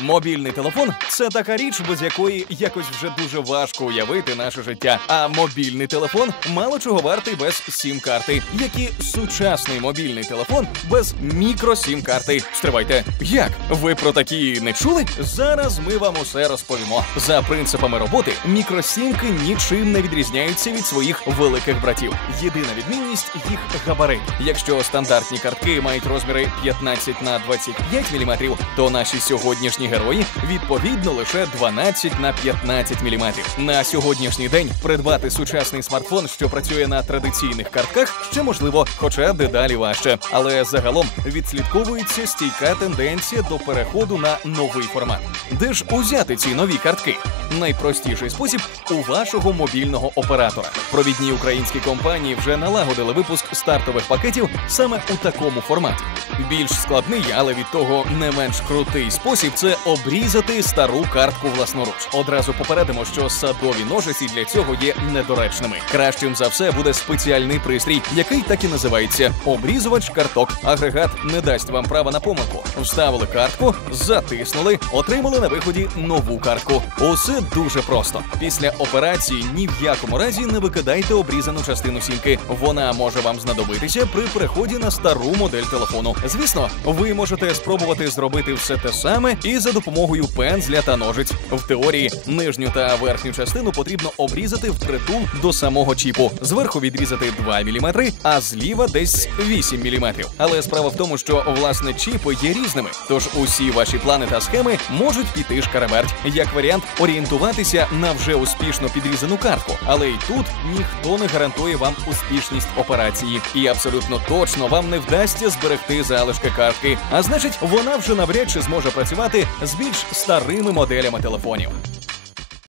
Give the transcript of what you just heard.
Мобільний телефон це така річ, без якої якось вже дуже важко уявити наше життя. А мобільний телефон мало чого вартий без сім-карти. Які сучасний мобільний телефон без мікро-сім-карти. Стривайте, як? Ви про такі не чули? Зараз ми вам усе розповімо. За принципами роботи мікросімки нічим не відрізняються від своїх великих братів. Єдина відмінність їх габарит. Якщо стандартні картки мають розміри 15 на 25 мм, то наші сьогоднішні герої відповідно лише 12 на 15 мм. На сьогоднішній день придбати сучасний смартфон, що працює на традиційних картках, ще можливо, хоча дедалі важче. Але загалом відслідковується стійка тенденція до переходу на новий формат. Де ж узяти ці нові картки? Найпростіший спосіб у вашого мобільного оператора. Провідні українські компанії вже налагодили випуск стартових пакетів саме у такому форматі. Більш складний, але від того не менш крутий спосіб це обрізати стару картку власноруч. Одразу попередимо, що садові ножиці для цього є недоречними. Кращим за все буде спеціальний пристрій, який так і називається обрізувач карток. Агрегат не дасть вам права на помилку. Вставили картку, затиснули, отримали на виході нову картку. Усе дуже просто. Після операції ні в якому разі не викидайте обрізану частину сімки. Вона може вам знадобитися при переході на стару модель телефону. Звісно, ви можете спробувати зробити все те саме і за допомогою пензля та ножиць. В теорії нижню та верхню частину потрібно обрізати впритул до самого чіпу. Зверху відрізати 2 мм, а зліва десь 8 мм. Але справа в тому, що власне чіпи є різними, тож усі ваші плани та схеми можуть піти шкареберть. Як варіант, орієнтуватися на вже успішно підрізану картку. Але й тут ніхто не гарантує вам успішність операції, і абсолютно точно вам не вдасться зберегти залишки картки. А значить, вона вже навряд чи зможе працювати з більш старими моделями телефонів.